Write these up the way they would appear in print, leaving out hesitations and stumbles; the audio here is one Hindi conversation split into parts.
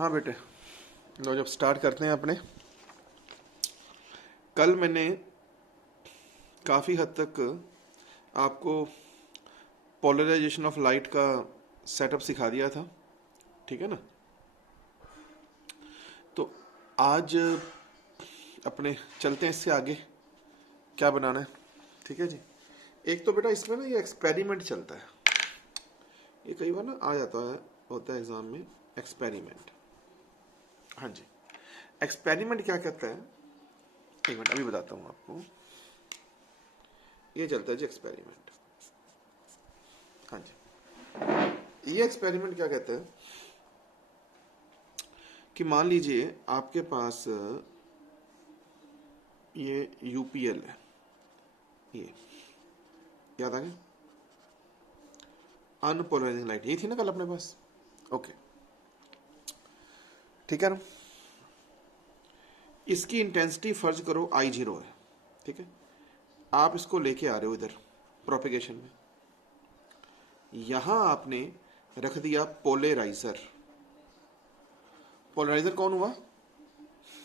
हाँ बेटे, लो जब स्टार्ट करते हैं अपने। कल मैंने काफ़ी हद तक आपको पोलराइजेशन ऑफ लाइट का सेटअप सिखा दिया था, ठीक है ना। तो आज अपने चलते हैं इससे आगे क्या बनाना है, ठीक है जी। एक तो बेटा इसमें ना ये एक्सपेरिमेंट चलता है, ये कई बार ना आ जाता है, होता है एग्जाम में एक्सपेरिमेंट। हाँ जी, एक्सपेरिमेंट क्या कहता है, एक मिनट अभी बताता हूँ आपको। ये चलता है जी एक्सपेरिमेंट। हाँ जी, ये एक्सपेरिमेंट क्या कहता है कि मान लीजिए आपके पास ये यूपीएल है, ये याद आ गया, अनपोलराइजिंग लाइट, यही थी ना कल अपने पास। ओके, ठीक है ना। इसकी इंटेंसिटी फर्ज करो I0 है, ठीक है। आप इसको लेके आ रहे हो इधर प्रोपेगेशन में, यहां आपने रख दिया पोलराइजर। पोलराइजर कौन हुआ?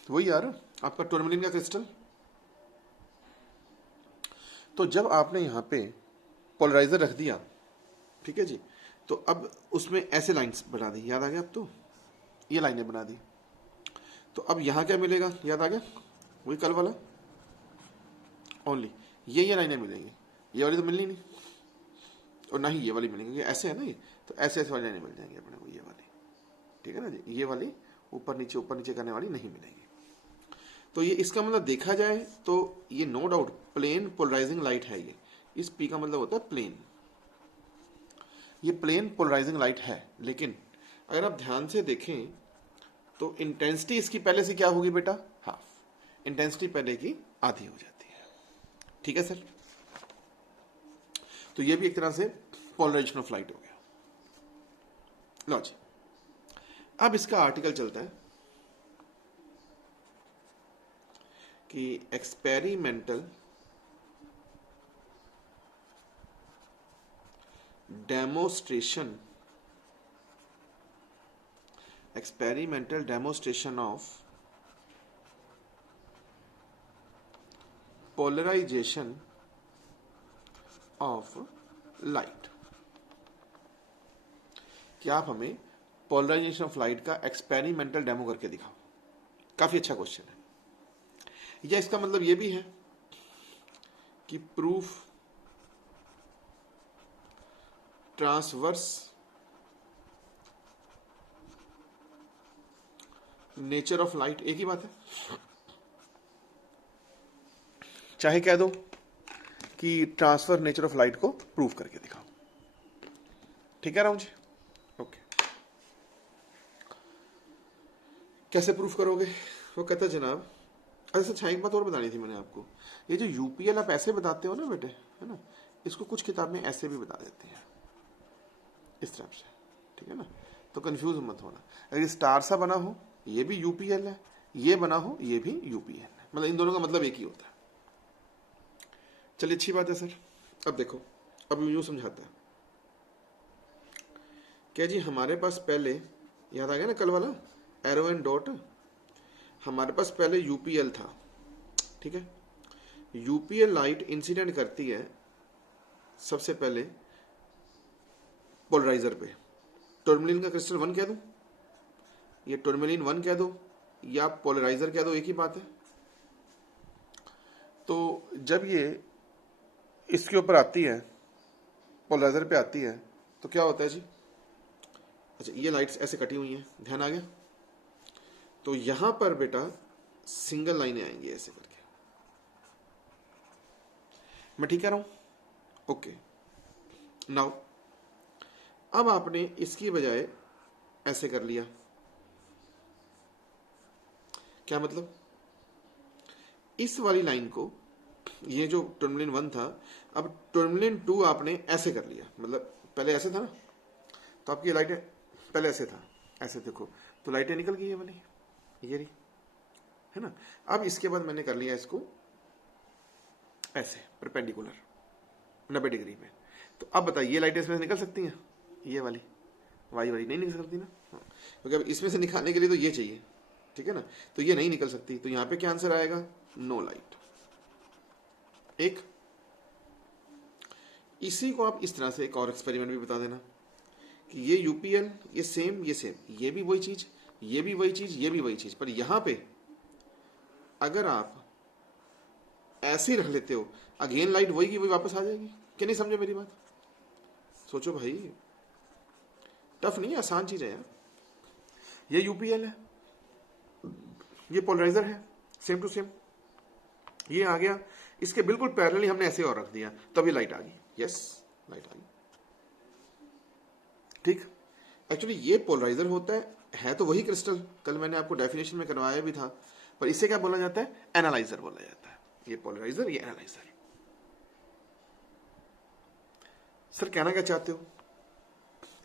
वही यार आपका टूरमैलिन का क्रिस्टल। तो जब आपने यहां पे पोलराइजर रख दिया, ठीक है जी, तो अब उसमें ऐसे लाइंस बना दी, याद आ गया। अब तो ये लाइनें बना दी, तो अब यहां क्या मिलेगा, याद आ गया, वही कल वाला ओनली। ये लाइनें मिलेंगी, ये वाली तो मिलनी नहीं, और ना ही ये वाली मिलेंगी, ऐसे है ना ये, तो ऐसे ऐसे वाली लाइनें मिल जाएंगी अपने को, ये वाली, ठीक है ना जी। ये वाली ऊपर नीचे करने वाली नहीं मिलेंगी। तो ये इसका मतलब देखा जाए तो ये no doubt plane polarising light है। ये इस पी का मतलब होता है प्लेन, ये प्लेन पोलराइजिंग लाइट है। लेकिन अगर आप ध्यान से देखें तो इंटेंसिटी इसकी पहले से क्या होगी बेटा, हाफ। इंटेंसिटी पहले की आधी हो जाती है, ठीक है सर। तो ये भी एक तरह से पोलराइजेशन ऑफ लाइट हो गया। लो जी, अब इसका आर्टिकल चलता है कि experimental demonstration of polarisation of light. क्या आप हमें पोलराइजेशन ऑफ लाइट का एक्सपेरिमेंटल डेमो करके दिखाओ। काफी अच्छा क्वेश्चन है। या इसका मतलब यह भी है कि proof transverse nature of light, एक ही बात है। चाहे कह दो कि ट्रांसफर नेचर ऑफ लाइट को प्रूफ करके दिखाओ, ठीक है राहुल जी। ओके, कैसे प्रूफ करोगे? वो कहता जनाब, अच्छा अच्छा एक बात और बतानी थी मैंने आपको। ये जो यूपीएल आप ऐसे बताते हो ना बेटे, है ना, इसको कुछ किताबें ऐसे भी बता देती हैं, इस तरफ से, ठीक है ना। तो कंफ्यूज मत होना। अगर स्टार सा बना हो ये भी यूपीएल है, ये बना हो ये भी यूपीएल है, मतलब इन दोनों का मतलब एक ही होता है। चलिए अच्छी बात है सर। अब देखो, अब यूं समझाता है क्या जी, हमारे पास पहले याद आ गया ना कल वाला एरो एंड डॉट, हमारे पास पहले यूपीएल था, ठीक है। यूपीएल लाइट इंसिडेंट करती है सबसे पहले पोलराइजर पे। टूरमैलिन का क्रिस्टल 1 कह दूं, ये टूरमैलिन 1 कह दो, या पोलराइजर कह दो, एक ही बात है। तो जब ये इसके ऊपर आती है, पोलराइजर पे आती है, तो क्या होता है जी, अच्छा ये लाइट्स ऐसे कटी हुई हैं, ध्यान आ गया। तो यहां पर बेटा सिंगल लाइनें आएंगी ऐसे करके, मैं ठीक कह रहा हूं? ओके, नाउ अब आपने इसकी बजाय ऐसे कर लिया, क्या मतलब, इस वाली लाइन को, ये जो टूरमैलिन 1 था, अब टूरमैलिन 2 आपने ऐसे कर लिया, मतलब पहले ऐसे था ना, तो आपकी लाइटें पहले ऐसे था, ऐसे देखो, तो लाइटें निकल गई है वाली, ये रही, है ना। अब इसके बाद मैंने कर लिया इसको ऐसे परपेंडिकुलर 90 डिग्री में। तो अब बताइए ये लाइटें इसमें से निकल सकती हैं, ये वाली वाई वाली नहीं निकल सकती ना। हाँ। क्योंकि अब इसमें से निकालने के लिए तो ये चाहिए, ठीक है ना, तो ये नहीं निकल सकती, तो यहां पे क्या आंसर आएगा, नो लाइट। एक इसी को आप इस तरह से एक और एक्सपेरिमेंट भी बता देना कि ये यूपीएल, ये सेम, ये भी वही चीज, ये भी वही चीज, ये भी वही चीज, पर यहां पे अगर आप ऐसे ही रख लेते हो, अगेन लाइट वही की वही वापस आ जाएगी। कि नहीं समझे मेरी बात? सोचो भाई, टफ नहीं है, आसान चीज है यार। ये यूपीएल है, ये पोलराइजर है, सेम टू सेम, ये आ गया, इसके बिल्कुल पैरेलली हमने ऐसे और रख दिया, तभी लाइट आ गई। यस, लाइट आ गई, ठीक। एक्चुअली ये पोलराइजर होता है तो वही क्रिस्टल, कल मैंने आपको डेफिनेशन में करवाया भी था, पर इसे क्या बोला जाता है, एनालाइजर बोला जाता है। ये पोलराइजर, ये एनालाइजर। सर कहना क्या चाहते हो?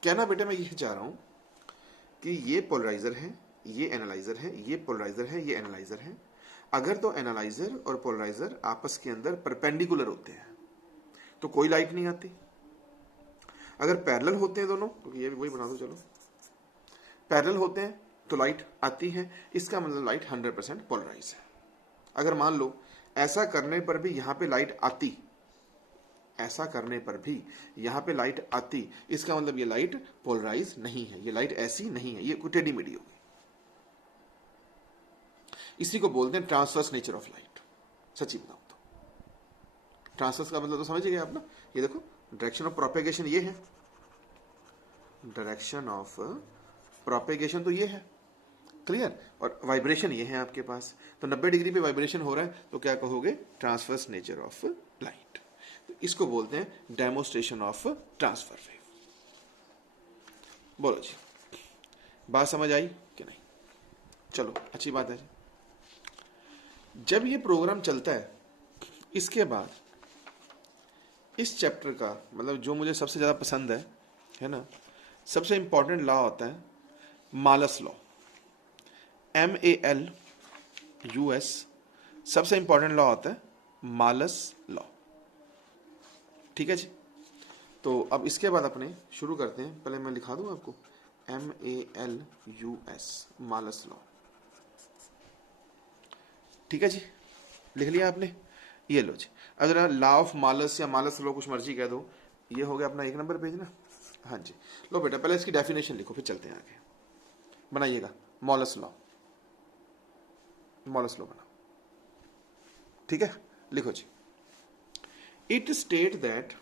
कहना बेटा मैं ये चाह रहा हूं कि ये पोलराइजर है, ये एनालाइजर है, ये पोलराइजर है, ये एनालाइजर है। अगर तो एनालाइजर और पोलराइजर आपस के अंदर परपेंडिकुलर होते हैं तो कोई लाइट नहीं आती। अगर पैरेलल होते हैं दोनों, तो ये भी वही बना दो, चलो, पैरेलल होते हैं तो लाइट आती है, इसका मतलब लाइट 100% पोलराइज है। अगर मान लो ऐसा करने पर भी यहां पे लाइट आती, ऐसा करने पर भी यहां पे लाइट आती, इसका मतलब ये लाइट पोलराइज नहीं है, ये लाइट ऐसी नहीं है, ये कुछ टेढ़ी मेढ़ी होगी। इसी को बोलते हैं ट्रांसवर्स नेचर ऑफ लाइट। सच्ची बताऊं तो ट्रांसवर्स का मतलब तो समझ गए आप ना। ये देखो, डायरेक्शन ऑफ प्रोपेगेशन ये है, डायरेक्शन ऑफ प्रोपेगेशन तो ये है, क्लियर, और वाइब्रेशन ये है आपके पास, तो 90 डिग्री पे वाइब्रेशन हो रहा है, तो क्या कहोगे, ट्रांसवर्स नेचर ऑफ लाइट। तो इसको बोलते हैं डेमोस्ट्रेशन ऑफ ट्रांसफर वेव। बोलो जी, बात समझ आई कि नहीं? चलो, अच्छी बात है जी। जब ये प्रोग्राम चलता है, इसके बाद इस चैप्टर का मतलब जो मुझे सबसे ज्यादा पसंद है ना, सबसे इंपॉर्टेंट लॉ होता है मालस लॉ, MALUS, सबसे इंपॉर्टेंट लॉ होता है मालस लॉ। ठीक है जी। तो अब इसके बाद अपने शुरू करते हैं, पहले मैं लिखा दूं आपको, MALUS, मालस लॉ। ठीक है जी, लिख लिया आपने? ये लो जी। अब जरा लॉ ऑफ मालस या मालस लॉ, कुछ मर्जी कह दो, ये हो गया अपना 1 नंबर पेज ना। हाँ जी, लो बेटा पहले इसकी डेफिनेशन लिखो, फिर चलते हैं आगे। बनाइएगा मॉलस लॉ, मॉलस लॉ बना, ठीक है, लिखो जी। It state that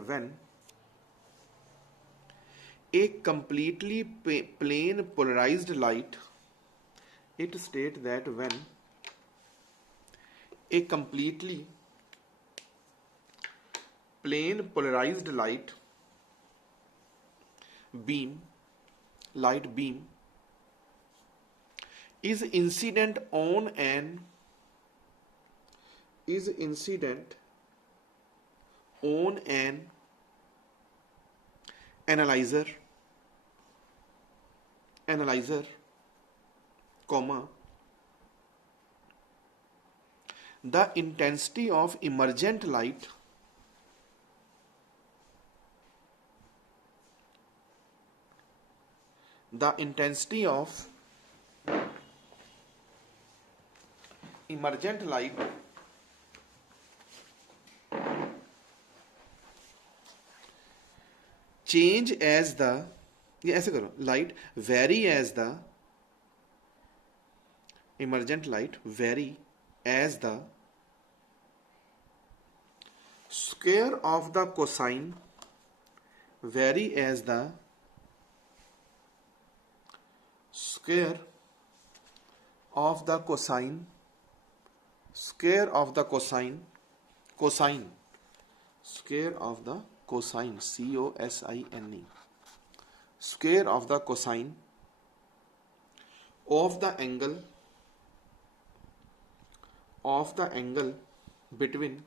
when a completely plane polarized light, it states that when a completely plane polarized light beam is incident on an analyzer, comma, the intensity of emergent light change as the, ये ऐसे करो, light vary as the emergent light vary as the square of the cosine vary as the square of the cosine square of the cosine cosine square of the cosine COSINE square of the cosine of the angle between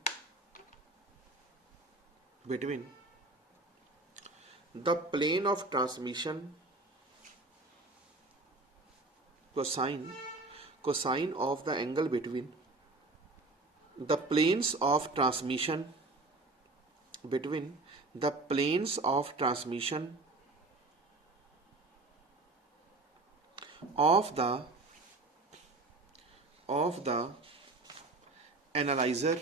the plane of transmission cosine of the angle between the planes of transmission between the planes of transmission of the analyzer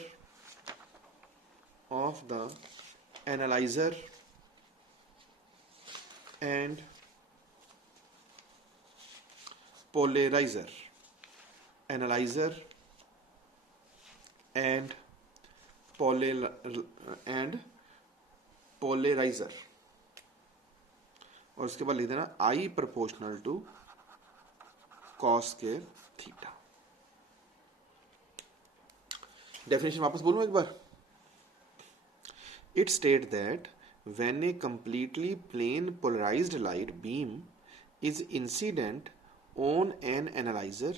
and polarizer and polarizer और उसके बाद लिख देना I proportional to cos square theta। Definition वापस बोलूं एक बार। It states that when a completely plane polarized light beam is incident on an analyzer,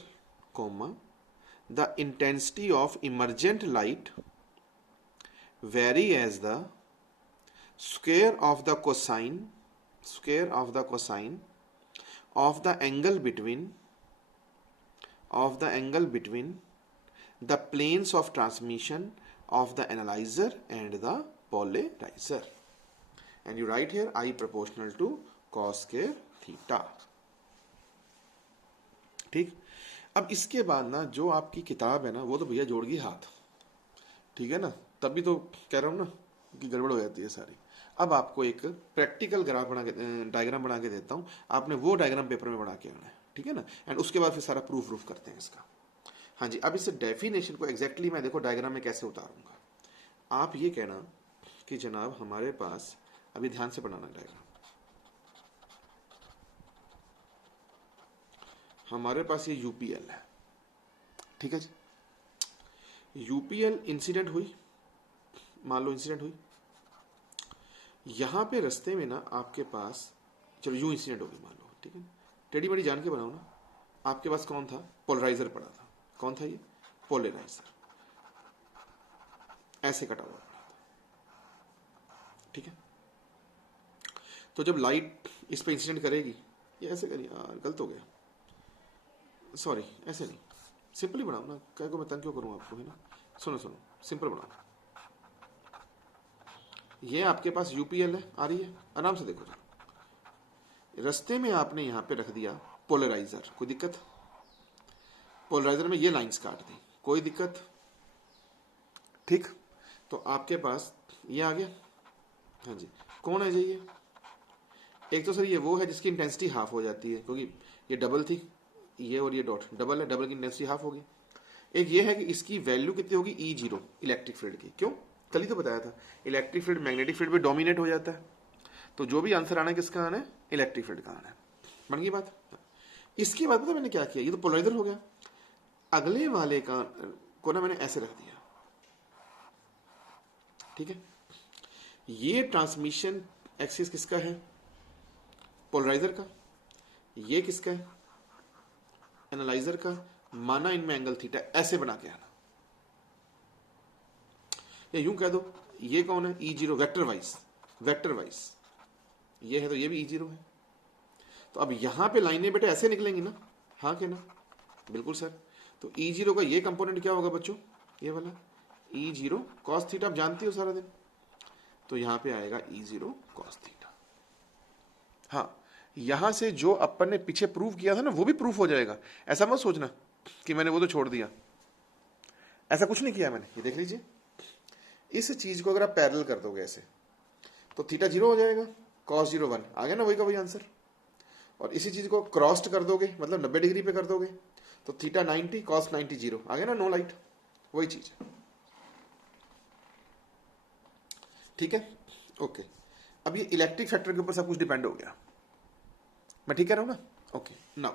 the intensity of emergent light vary as the square of the cosine of the angle between the planes of transmission of the analyzer and the polarizer, and you write here I proportional to cos square theta। ठीक, अब इसके बाद ना जो आपकी किताब है ना वो तो भैया जोड़गी हाथ, ठीक है ना, तभी तो कह रहा हूं ना कि गड़बड़ हो जाती है सारी। अब आपको एक प्रैक्टिकल ग्राफ बना के डायग्राम बना के देता हूं, आपने वो डायग्राम पेपर में बना के आना है, ठीक है ना, एंड उसके बाद फिर सारा प्रूफ करते हैं इसका। हाँ जी, अब इस डेफिनेशन को एग्जैक्टली मैं देखो डायग्राम में कैसे उतारूंगा। आप ये कहना कि जनाब हमारे पास, अभी ध्यान से बनाना डायग्राम, हमारे पास ये यूपीएल है, ठीक है जी। यूपीएल इंसिडेंट हुई, मान लो इंसिडेंट हुई, यहां पे रास्ते में ना आपके पास, चलो यूं इंसिडेंट होगी मान लो, ठीक है, टेढ़ी बड़ी जान के बनाओ ना। आपके पास कौन था, पोलराइजर पड़ा था, कौन था ये, पोलराइजर, ऐसे कटा हुआ पड़ा था, ठीक है। तो जब लाइट इस पे इंसिडेंट करेगी, ये ऐसे करिए यार, गलत हो गया, सॉरी ऐसे नहीं, सिंपली बनाओ ना, क्या को मैं तंग क्यों करूं आपको, है ना। सुनो सिंपल बनाओ। ये आपके पास यूपीएल है, आ रही है, आराम से देखो। रास्ते में आपने यहां पे रख दिया पोलराइजर, कोई दिक्कत, पोलराइजर में ये लाइंस काट दी, कोई दिक्कत, ठीक। तो आपके पास ये आ गया, हाँ जी, कौन है जी ये, एक तो सर ये वो है जिसकी इंटेंसिटी हाफ हो जाती है, क्योंकि ये डबल थी, ये और ये डॉट डबल है, डबल की इंटेंसिटी हाफ होगी। एक ये है कि इसकी वैल्यू कितनी होगी, E0 इलेक्ट्रिक फील्ड की, क्यों, कल ही तो बताया था, इलेक्ट्रिक फील्ड मैग्नेटिक फील्ड पे डोमिनेट हो जाता है, तो जो भी आंसर आना है किसका आना है, इलेक्ट्रिक फील्ड का आना है, बन गई बात। इसके बाद पता मैंने क्या किया, ये तो पोलराइजर हो गया, अगले वाले का को ना मैंने ऐसे रख दिया, ठीक है। ये ट्रांसमिशन एक्सिस किसका है, पोलराइजर का, ये किसका है, एनालाइजर का, माना इनमें एंगल थीटा, ऐसे बना के आना, या यूं कह दो ये कौन है, E0 वेक्टर वाइज, ये है तो ये भी E0 है। तो अब यहां पे लाइनें बेटे ऐसे निकलेंगी ना, हाँ के ना, बिल्कुल सर। तो E0 का ये कंपोनेंट क्या होगा बच्चों, ये वाला E0 cos थीटा, आप जानती हो सारा दिन, तो यहां पे आएगा E0 cos थीटा। हाँ, यहां से जो अपन ने पीछे प्रूव किया था ना वो भी प्रूफ हो जाएगा, ऐसा मत सोचना कि मैंने वो तो छोड़ दिया, ऐसा कुछ नहीं किया मैंने। ये देख लीजिए, इस चीज को अगर आप पैरेलल कर दोगे ऐसे, तो थीटा 0 हो जाएगा, cos 0 1 आ गया ना, वही का वही आंसर। और इसी चीज को क्रॉस्ड कर दोगे, मतलब 90 डिग्री पे कर दोगे, तो थीटा 90 cos 90 0 आ गया ना, नो लाइट, वही चीज, ठीक है, ओके। अब ये इलेक्ट्रिक फैक्टर के ऊपर सब कुछ डिपेंड हो गया, मैं ठीक कह रहा हूं ना, ओके। नाउ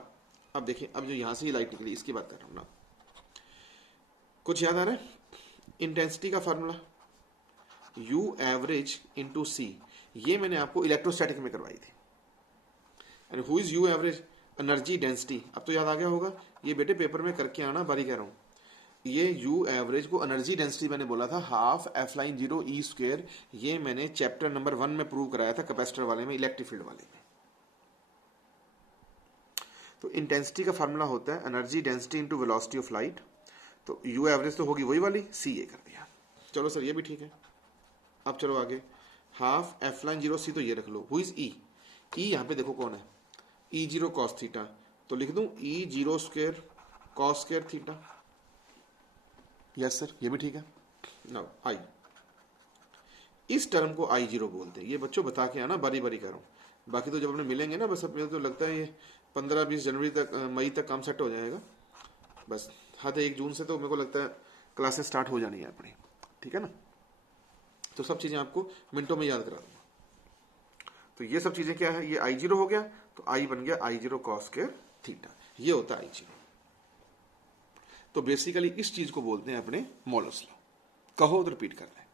अब देखिए, अब जो यहां से ये लाइट निकली इसकी बात कर रहा हूं ना, कुछ याद आ रहा है, इंटेंसिटी का formula U average into C, ये मैंने आपको इलेक्ट्रोस्टैटिक में करवाई थी, and who is U average, energy density, अब तो याद आ गया होगा, ये बेटे पेपर में करके आना, बारी कह रहा हूं, ये U एवरेज को एनर्जी डेंसिटी मैंने बोला था half F line 0 E square, ये मैंने चैप्टर नंबर 1 में प्रूव कराया था, कैपेसिटर वाले में, इलेक्ट्रिक फील्ड वाले में। तो इंटेंसिटी का फार्मूला होता है energy density into velocity of light. तो यू एवरेज तो होगी वही वाली, सी ए कर दिया। चलो सर ये भी ठीक है। अब चलो आगे, हाफ एफ लाइन जीरो सी, तो ये रख लो। हु इज ई? ई यहाँ पे देखो कौन है, ई जीरो कॉस थीटा, तो लिख दूं e zero square cos square theta. Yes sir ये भी ठीक है। नाउ आई, इस टर्म को आई जीरो बोलते हैं। ये बच्चों बता के आना, बारी बारी करो। बाकी तो जब अपने मिलेंगे ना, बस अब मुझे तो लगता है ये 15-20 जनवरी तक, मई तक काम सेट हो जाएगा। बस हाँ, तो 1 जून से तो मेरे को लगता है क्लासेस स्टार्ट हो जानी है अपनी, ठीक है ना। तो सब चीज़ें आपको मिनटों में याद करा दूंगा। तो ये सब चीज़ें क्या है, ये आई जीरो हो गया, तो आई बन गया आई जीरो कॉस स्क्वायर थीटा, ये होता है आई जीरो। तो बेसिकली इस चीज को बोलते हैं अपने मॉलस लॉ। कहो तो रिपीट कर लें,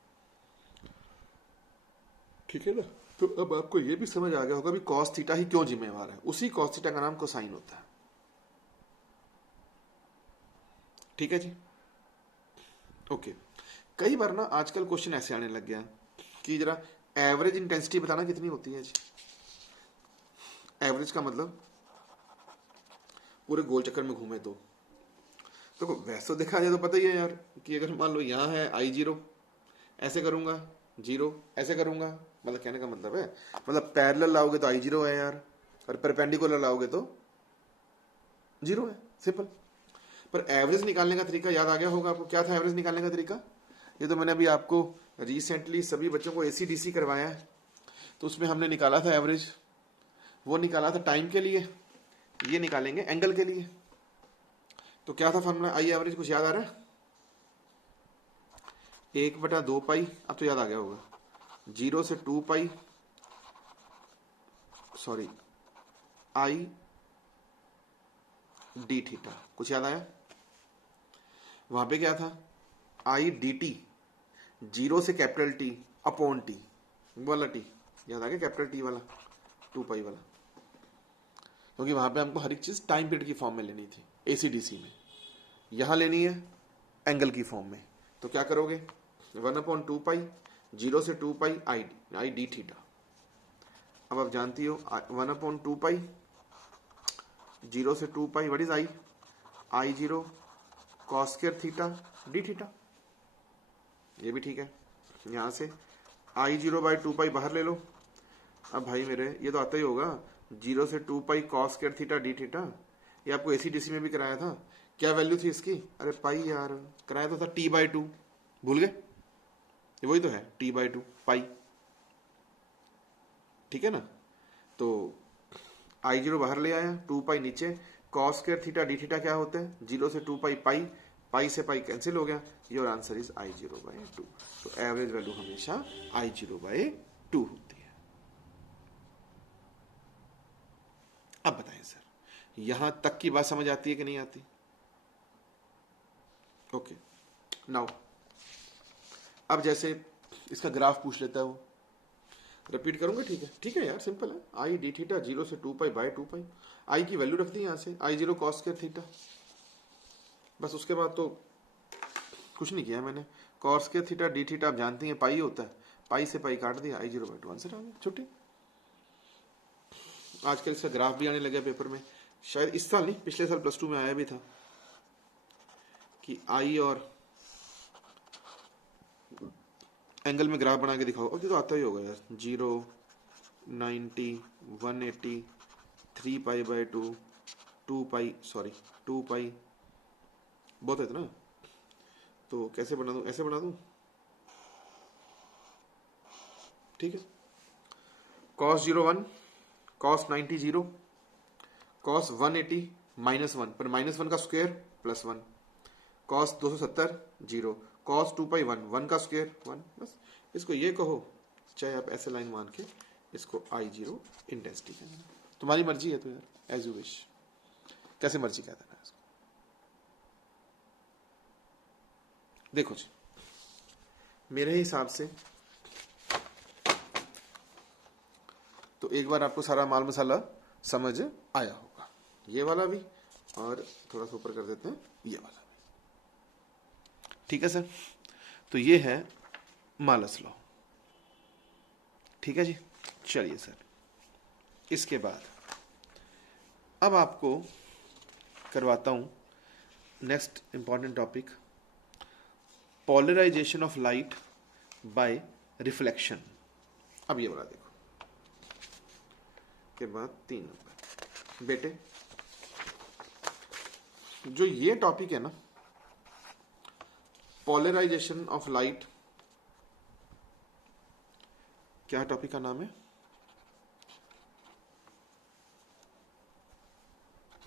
ठीक है ना। तो अब आपको ये भी समझ आ गया होगा भी कॉस थीटा ही क्यों जिम्मेवार है। उसी कॉस थीटा का नाम कोसाइन होता है, ठीक है जी। ओके, कई बार ना आजकल क्वेश्चन ऐसे आने लग गया कि जरा एवरेज इंटेंसिटी बताना कितनी होती है जी। एवरेज का मतलब पूरे गोल चक्कर में घूमे तो देखो, वैसे देखा जाए तो पता ही है यार कि अगर मान लो यहाँ है आई जीरो, ऐसे करूंगा जीरो, ऐसे करूंगा, मतलब कहने का मतलब है, मतलब पैरेलल लाओगे तो आई जीरो है यार, और परपेंडिकुलर लाओगे तो जीरो है, सिंपल। पर एवरेज निकालने का तरीका याद आ गया होगा आपको। क्या था एवरेज निकालने का तरीका? ये तो मैंने अभी आपको रिसेंटली सभी बच्चों को एसीडीसी करवाया है, तो उसमें हमने निकाला था एवरेज। वो निकाला था टाइम के लिए, ये निकालेंगे एंगल के लिए। तो क्या था फॉर्मूला आई एवरेज, कुछ याद आ रहा है? 1/2 पाई, अब तो याद आ गया होगा, 0 से 2 पाई, सॉरी आई डी थीटा। कुछ याद आया? वहां पे क्या था, आई डी टी, 0 से कैपिटल टी अपॉन टी, वाला टी याद आ गया, कैपिटल टी वाला, 2 पाई वाला। क्योंकि वहां पे हमको हर एक चीज टाइम पीरियड की फॉर्म में लेनी थी एसीडीसी में, यहां लेनी है एंगल की फॉर्म में। तो क्या करोगे, 1/2 पाई, 0 से 2 पाई आई डी थीटा। अब आप जानती हो 1/2 पाई, 0 से 2 पाई, what is I zero cos square theta d theta. ये भी ठीक है। यहां से आई जीरो बाई 2 पाई बाहर ले लो। अब भाई मेरे ये तो आता ही होगा, 0 से 2 pi cos square theta d theta. ये आपको एसीडीसी में भी कराया था। क्या वैल्यू थी इसकी? अरे पाई यार, कराया तो था t/2, भूल गए? वही तो है t/2 पाई, ठीक है ना। तो आई जीरो बाहर ले आया, 2 पाई नीचे, cos square theta d theta क्या होता है, 0 से 2 पाई पाई, पाई से पाई कैंसिल हो गया, your answer is I zero by 2। तो एवरेज वैल्यू हमेशा आई जीरो बाई 2 होती है। अब बताएं सर, यहां तक की बात समझ आती है कि नहीं आती? ओके, नाउ अब जैसे इसका ग्राफ पूछ लेता है वो, रिपीट करूंगा, ठीक है? ठीक है यार, सिंपल है। आई डी थीटा 0 से 2 पाई बाय 2 पाई, आई की वैल्यू रख दी यहां से, आई जीरो कॉस स्क्वायर थीटा। बस उसके बाद तो कुछ नहीं किया मैंने। Cos square theta d theta आप जानती हैं पाई होता है, पाई से पाई काट दिया, आई जीरो बाई 2 आंसर आ गया, छुट्टी। आजकल इसका ग्राफ भी आने लगा पेपर में, शायद इस साल नहीं, पिछले साल +2 में आया भी था कि आई और एंगल में ग्राफ बना के दिखाओ। अब ये तो आता ही होगा यार, 0, 90, 180, 3 पाई बाय 2, 2 पाई, सॉरी 2 पाई, बहुत है ना। तो कैसे बना दूं, ऐसे बना दूं, ठीक है। cos 0 1, cos 90 0, cos 180 -1, पर -1 का स्क्वायर +1, cos 270 0, cos 2 पाई 1, 1 का स्क्वायर 1। बस इसको ये कहो, चाहे आप ऐसे लाइन मान के इसको आई जीरो इंटेंसिटी कहना, तुम्हारी मर्जी है तो यार, एज यू विश, कैसे मर्जी कह देना इसको। देखो जी, मेरे हिसाब से तो एक बार आपको सारा माल मसाला समझ आया होगा, ये वाला भी, और थोड़ा सा ऊपर कर देते हैं ये वाला भी, ठीक है सर। तो ये है मालस लॉ, ठीक है जी। चलिए सर, इसके बाद अब आपको करवाता हूं next important topic, polarisation of light by reflection. अब ये बना देखो के बाद 3 नंबर बेटे, जो ये टॉपिक है ना, पोलराइजेशन ऑफ लाइट, क्या टॉपिक का नाम है?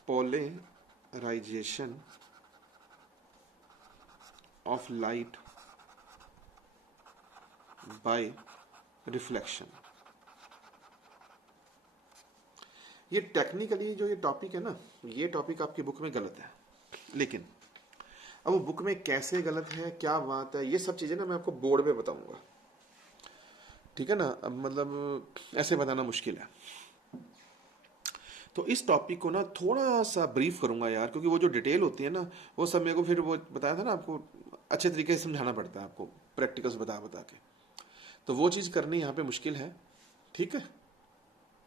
Polarisation of light by reflection. ये टेक्निकली जो ये टॉपिक है ना, ये टॉपिक आपकी बुक में गलत है, लेकिन अब वो बुक में कैसे गलत है, क्या बात है, ये सब चीजें ना मैं आपको बोर्ड पे बताऊंगा, ठीक है ना। अब मतलब ऐसे बताना मुश्किल है, तो इस टॉपिक को ना थोड़ा सा ब्रीफ करूंगा यार, क्योंकि वो जो डिटेल होती है ना, वो सब मेरे को फिर वो बताया था ना आपको, अच्छे तरीके से समझाना पड़ता है आपको, प्रैक्टिकल्स बता बता के, तो वो चीज़ करनी यहाँ पे मुश्किल है, ठीक है।